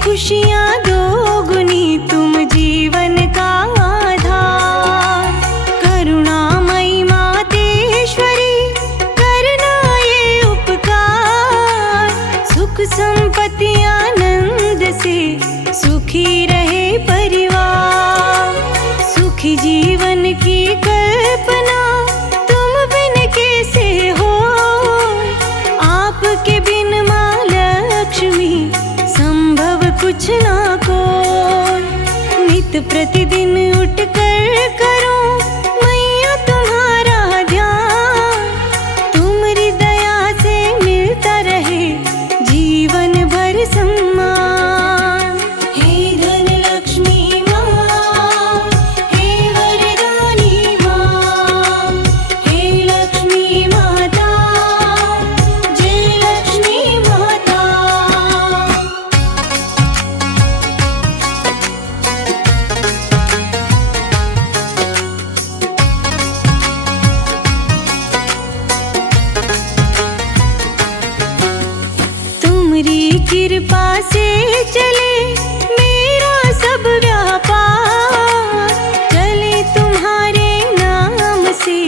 खुशियाँ दोगुनी तुम जीवन का आधार। करुणामयी मातेश्वरी करना ये उपकार। सुख संपत्ति आनंद से सुखी रहे परिवार। सुखी जीवन की कल्पना तुम बिन कैसे हो। आपके बिन माँ लक्ष्मी संभव कुछ ना कोई। नित प्रतिदिन उठ कर करो मैया तुम्हारा ध्यान। तुम्हारी दया से मिलता रहे जीवन भर सम्मान। हे धन लक्ष्मी माँ, हे वरदानी माँ, हे लक्ष्मी माता, जय लक्ष्मी माता। तुम्हारी कृपा से चले मेरा सब व्यापार। चले तुम्हारे नाम से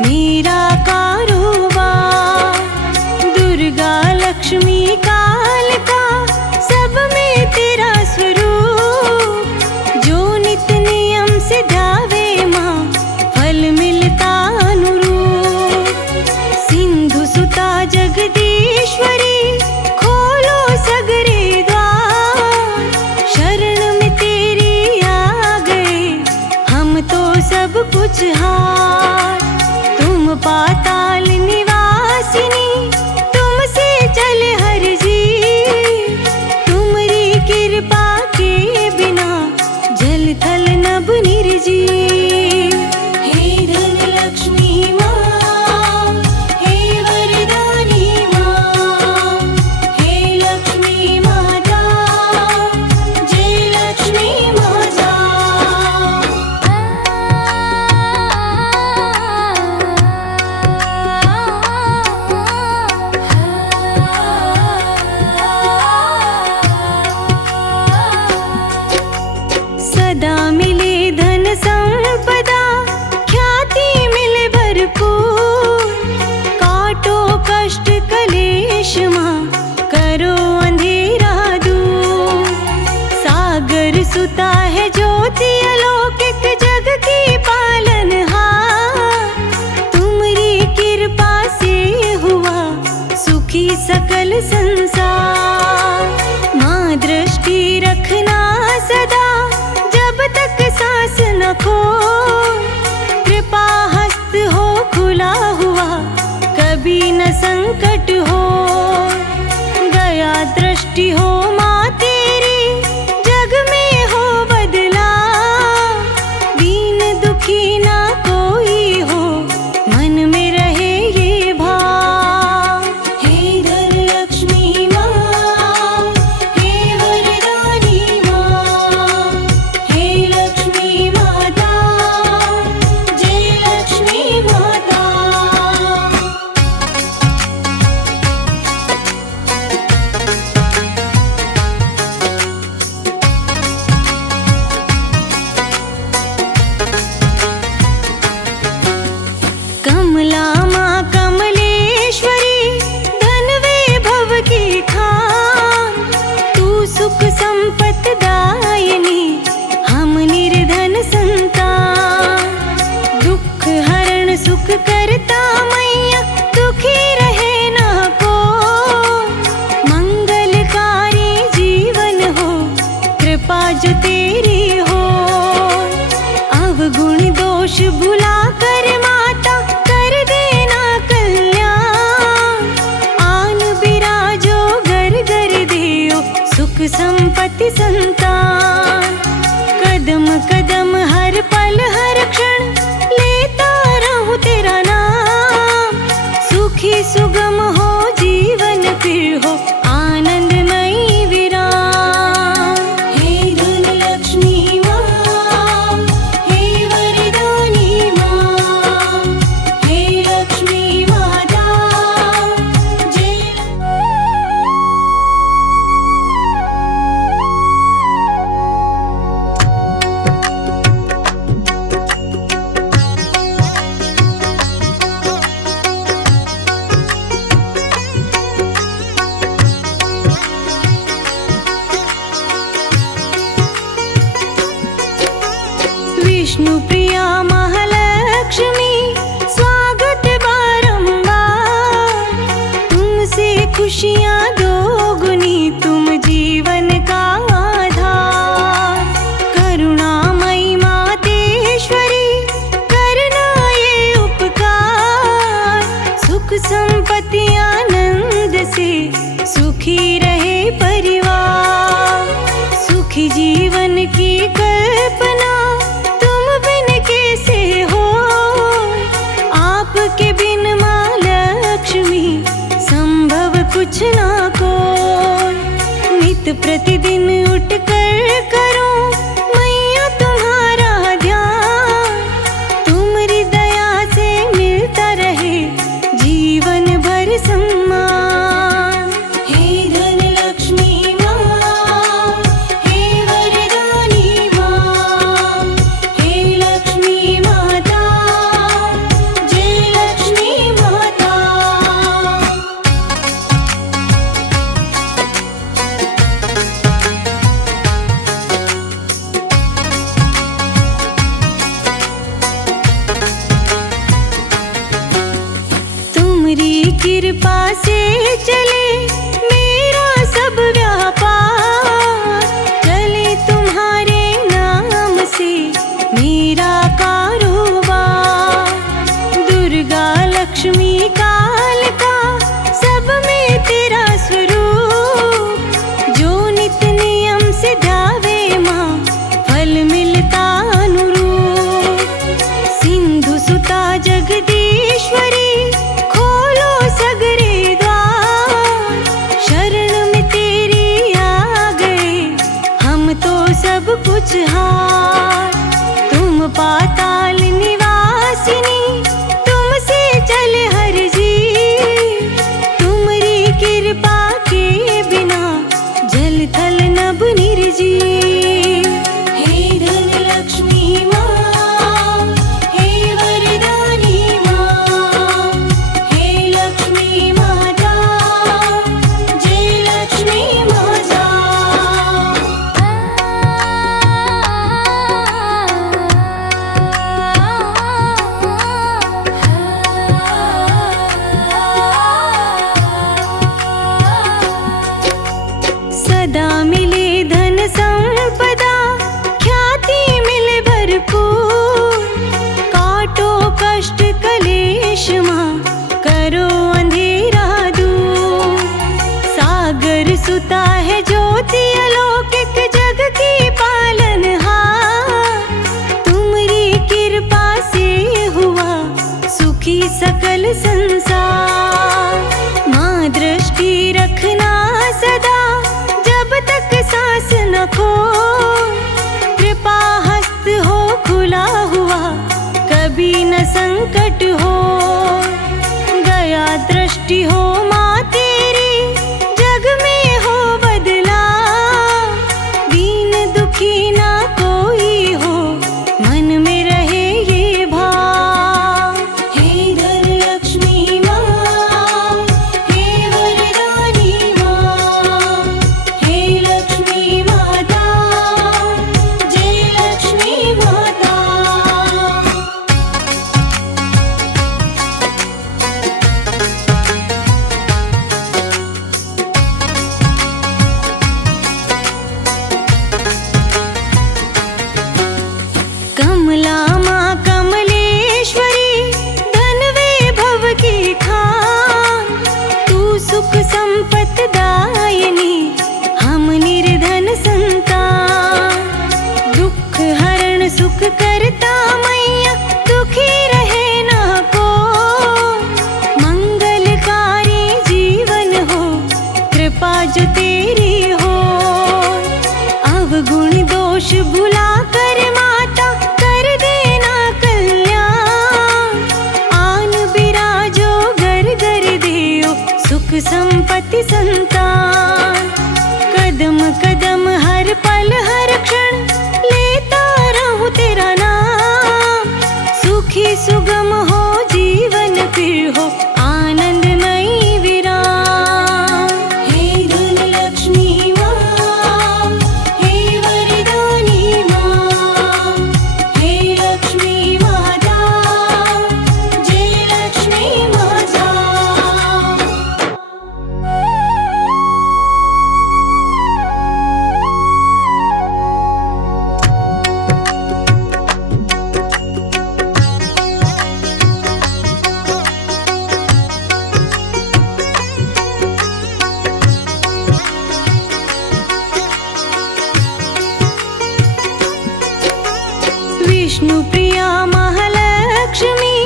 मेरा कारोबार। दुर्गा लक्ष्मी कालिका सब में तेरा स्वरूप। जो नित नियम से ध्यावे माँ फल मिलता अनुरूप। सिंधु सुता जगदीश्वरी खोलो सगरे द्वार। शरण में तेरी आ गए हम तो सब कुछ हार। तुम पाताल निवासिनी तुमसे चले हर जीव। तुम्हारी कृपा के बिना जल थल नभ निर्जीव। हे धन लक्ष्मी माँ, हे वरदानी माँ, हे लक्ष्मी माता, जय लक्ष्मी माता। सदा मिले धन संपदा ख्याति मिले भरपूर। काटो कष्ट कलेश माँ करो अंधेरा दूर। सागर सुता है ज्योति अलौकिक जग की पालनहार। तुम्हारी कृपा से हुआ सुखी सकल संसार। माँ दृष्टि रखना सदा जब तक सांस न खो। कृपा हस्त हो खुला हुआ कभी न संकट हो। दया दृष्टि हो माँ तेरी जग में हो बदला। दीन दुखी ना कोई हो मन में रहे ये भाव। हे धन लक्ष्मी माँ, हे वरदानी माँ, हे लक्ष्मी माता, जय लक्ष्मी माता। कमला माँ कमलेश्वरी धन वैभव की खान। तू सुख संपत दायिनी हम निर्धन संतान। दुख हरण सुख करता मैया दुखी रहे ना को। मंगलकारी जीवन हो कृपा जो तेरी हो। अवगुण दोष भुला कर माता कर देना कल्याण। आन बिराजो घर घर देओ सुख संपत्ति संतान। कदम कदम हर पल हर क्षण लेता रहूं तेरा नाम। सुखी सुगम हो जीवन फिर हो आनंदमयी विराम। हे धन लक्ष्मी माँ, हे वरदानी माँ, हे लक्ष्मी माता, जय विष्णु प्रिया महालक्ष्मी स्वागत बारंबार। तुमसे खुशियाँ दोगुनी तुम जीवन का आधार। करुणामयी मातेश्वरी करना ये उपकार। सुख संपत्ति आनंद से सुखी रहे परिवार। सुखी जीवन की कल्पना तुम बिन कैसे हो। आपके बिन माँ लक्ष्मी संभव कुछ ना को। नित प्रतिदिन उठ कर करो मैया तुम्हारा ध्यान। तुम्हारी दया से मिलता रहे जीवन भर सम्मान। हे धन लक्ष्मी माँ, हे वरदानी माँ, हे लक्ष्मी माता, जय लक्ष्मी माता। तुम्हारी कृपा से चले मेरा सब व्यापार। चले तुम्हारे नाम से मेरा कारोबार। दुर्गा लक्ष्मी कालिका सब में तेरा स्वरूप। जो नित नियम से ध्यावे माँ फल मिलता अनुरूप। सिंधु सुता जगदीश्वरी खोलो सगरे द्वार। शरण में तेरी आ गए हम तो सब कुछ हार। तुम पाताल निवासिनी तुमसे चले हर जीव। तुम्हारी कृपा के बिना जल थल नभ निर्जीव। हे धन लक्ष्मी माँ, हे वरदानी माँ, हे लक्ष्मी माता, जय लक्ष्मी माता। सदा मिले धन संपदा ख्याति मिले भरपूर। काटो कष्ट कलेश माँ करो अंधेरा दूर। सागर सुता है ज्योति अलौकिक जग की पालनहार। तुम्हारी कृपा से हुआ सुखी सकल संसार। माँ दृष्टि रखना सदा जब तक सांस न खो। कृपा हस्त हो खुला हुआ कभी न संकट हो। गया दृष्टि हो माँ तेरी जग में हो बदला। दीन दुखी ना कोई हो मन में रहे ये भाव। हे धन लक्ष्मी माँ, हे वरदानी माँ, हे लक्ष्मी माता, जय लक्ष्मी माता। कमला माँ कमलेश्वरी धन वैभव की खान। तू सुख संपत दायिनी हम निर्धन संतान। दुख हरण सुख करता मैया दुखी रहे ना को। मंगलकारी जीवन हो कृपा जो तेरी हो। अवगुण दोष भुला कर माता कर देना कल्याण। आन बिराजो घर घर देओ सुख संपत्ति संतान। कदम कदम हर पल हर क्षण लेता रहूं तेरा नाम। सुखी सुगम हो जीवन फिर हो आनंद नई विराम। हे धन लक्ष्मी माँ, हे वरदानी माँ, हे विष्णु प्रिया महालक्ष्मी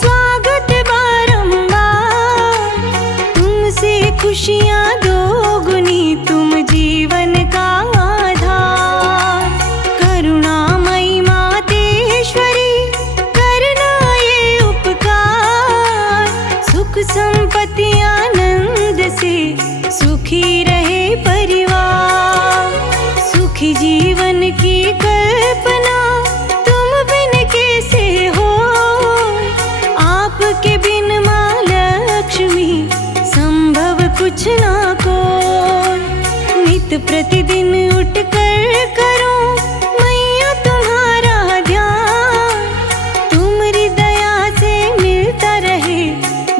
स्वागत बारंबार। तुमसे खुशियाँ दोगुनी तुम जीवन का आधार। करुणामयी मातेश्वरी करना ये उपकार। सुख संपत्ति आनंद से सुखी रहे परिवार। सुखी जीवन की कल्पना तुम बिन कैसे हो। आपके बिन माँ लक्ष्मी संभव कुछ ना को। नित प्रतिदिन उठ कर करो मैया तुम्हारा ध्यान। तुम्हारी दया से मिलता रहे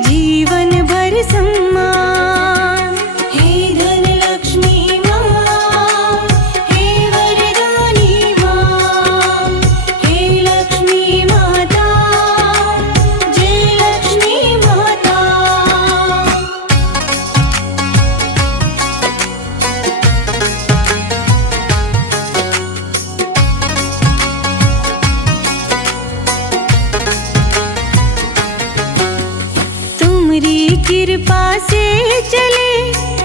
जीवन भर सम्मान। हे धन लक्ष्मी माँ, हे वरदानी माँ, हे लक्ष्मी माता, जय लक्ष्मी माता। तुम्हारी कृपा से चले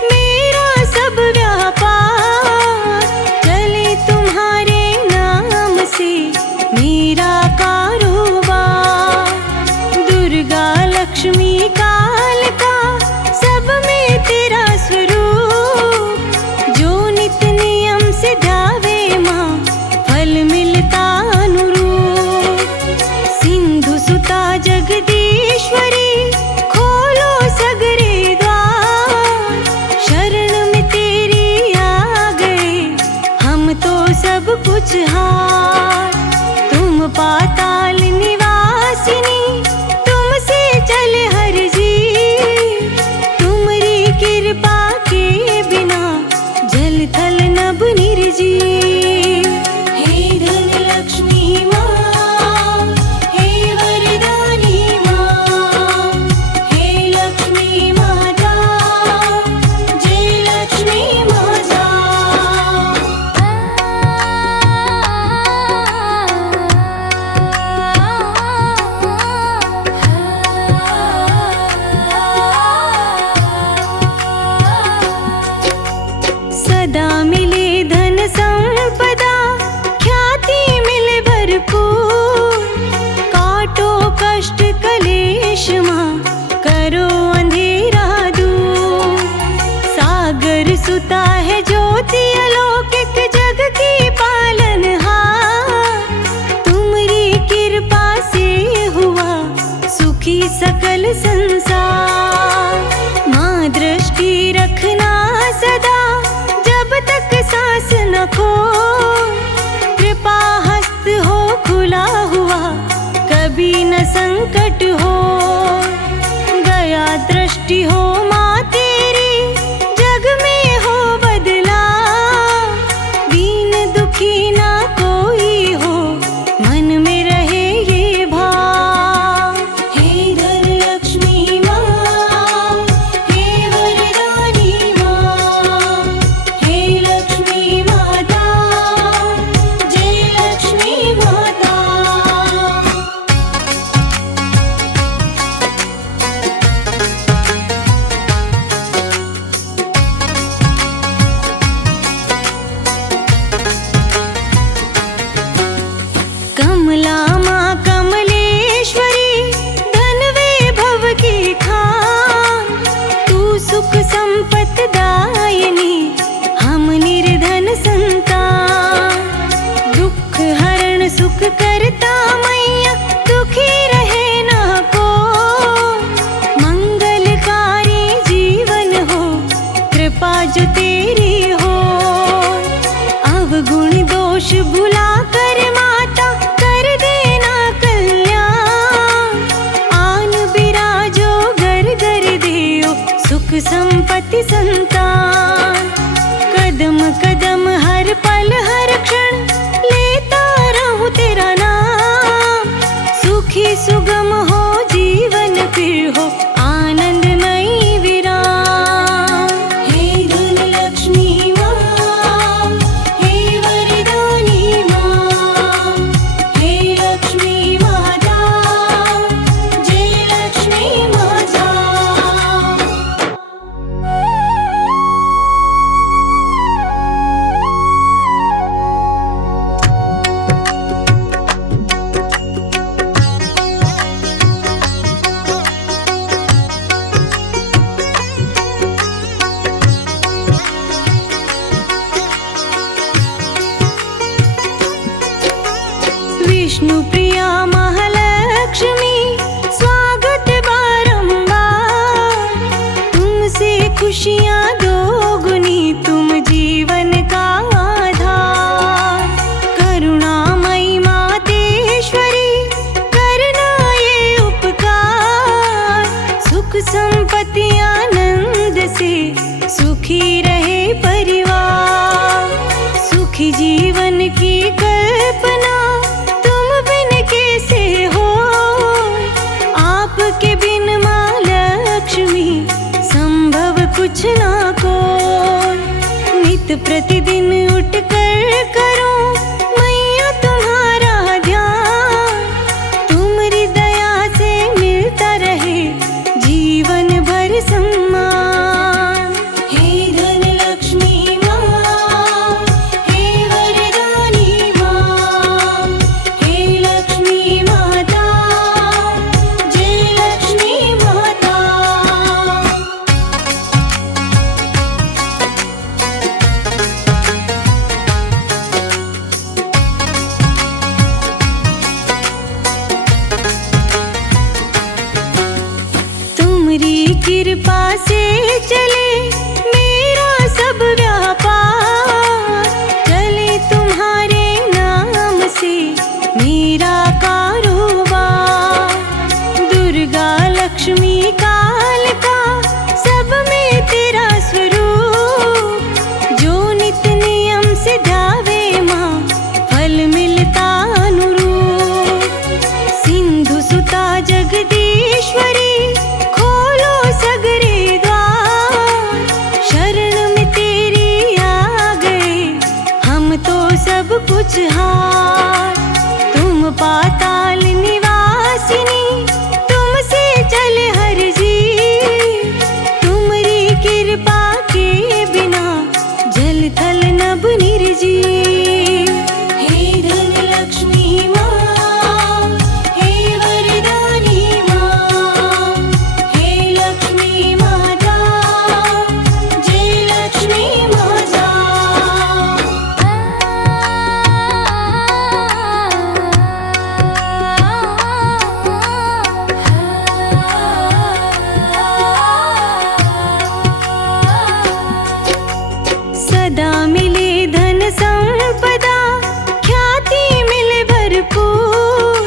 मेरा सब व्यापार। चले तुम्हारे नाम से मेरा कारोबार। दुर्गा लक्ष्मी कालिका सब में तेरा स्वरूप। जो नित नियम से ध्यावे माँ फल मिलता अनुरूप। सिंधु सुता जगदीश्वरी खोलो सगरे द्वार। शरण में तेरी आ गए हम तो सब कुछ हार। तुम पाताल निवासिनी तुमसे चले हर जी। तुम्हारी कृपा के बिना जल थल नभ निर्जीव। हे धन लक्ष्मी माँ, हे वरदानी माँ, हे लक्ष्मी माता, जय लक्ष्मी माता। सदा मिले धन संपदा ख्याति मिले भरपूर। काटो कष्ट कलेश माँ करो अंधेरा दूर। सागर सुता है ज्योति अलौकिक जग की पालनहार। तुम्हारी कृपा से हुआ सुखी सकल संसार। माँ दृष्टि रखना सदा जब तक सांस न खो। कृपा हस्त हो खुला हुआ कभी न संकट हो। गया दृष्टि हो माँ तेरी जग में हो बदला। दीन दुखी ना कोई हो मन में रहे ये भाव। हे धन लक्ष्मी माँ, हे वरदानी माँ, हे लक्ष्मी माता, जय लक्ष्मी माता। विष्णु प्रिया महालक्ष्मी स्वागत बारंबार। तुमसे खुशियाँ दोगुनी तुम जीवन का आधार। करुणामयी मातेश्वरी करना ये उपकार। सुख संपत्ति आनंद से सुखी रहे परिवार। सुखी जीवन की कल्पना तुम बिन कैसे हो। आपके बिन माँ लक्ष्मी संभव कुछ ना कोई। नित प्रतिदिन उठ कर करो मैया तुम्हारा ध्यान। तुम्हारी दया से मिलता रहे जीवन भर सम्मान। हे धन लक्ष्मी माँ, हे वरदानी माँ, हे लक्ष्मी माता, जय लक्ष्मी माता। तुम्हारी कृपा से चले मेरा सब व्यापार। चले तुम्हारे नाम से मेरा कारोबार। दुर्गा लक्ष्मी कालिका सब में तेरा स्वरूप। जो नित नियम से ध्यावे माँ फल मिलता अनुरूप। सिंधु सुता जगदीश्वरी खोलो सगरे द्वार। शरण में तेरी आ गए हम तो सब कुछ हार। तुम पाताल निवासिनी तुमसे चले हर जीव। तुम्हारी कृपा के बिना जल थल नभ निर्जीव। हे धन लक्ष्मी माँ, हे वरदानी माँ, हे लक्ष्मी माता, जय लक्ष्मी माता। सदा मिले धन संपदा ख्याति मिले भरपूर।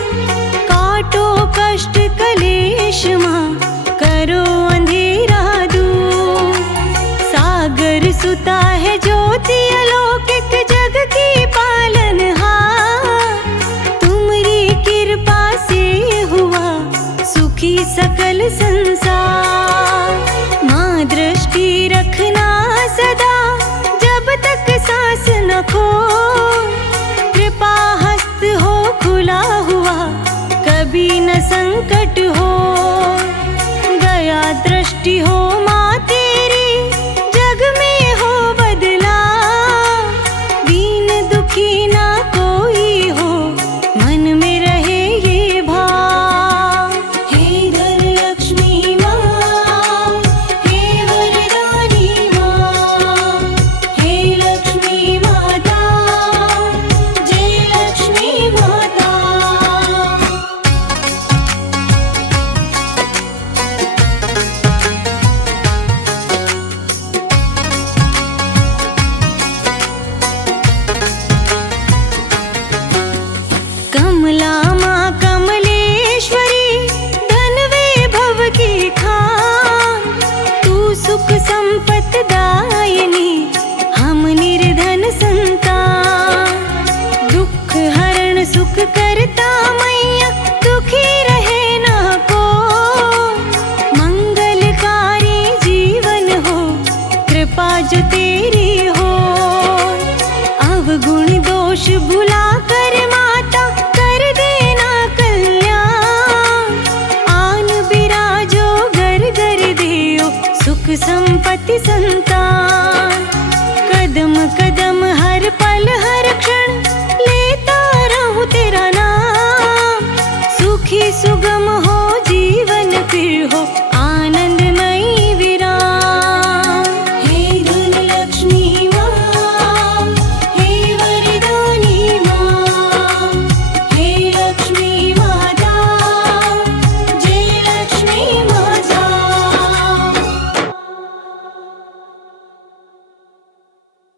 काटो कष्ट कलेश माँ करो अंधेरा दूर। सागर सुता है ज्योति अलौकिक जग की पालनहार। तुम्हारी कृपा से हुआ सुखी सकल संसार। माँ दृष्टि रखना सदा जब तक सांस न खो। कृपा हस्त हो खुला हुआ कभी न संकट हो। दया दृष्टि हो माँ तेरी जग में हो बदला। दीन दुखी ना कोई हो मन में रहे ये भाव। हे धन लक्ष्मी माँ, हे वरदानी माँ, हे लक्ष्मी माता, जय लक्ष्मी माता। कमला माँ कमलेश्वरी धन वैभव की खान। तू सुख संपत दायिनी हम निर्धन संतान। दुख हरण सुख करता मैया दुखी रहे ना को। मंगलकारी जीवन हो कृपा जो तेरी हो। अवगुण दोष भुला कर माता कर देना कल्याण। आन बिराजो घर घर देओ सुख संपत्ति संतान। कदम कदम हर पल हर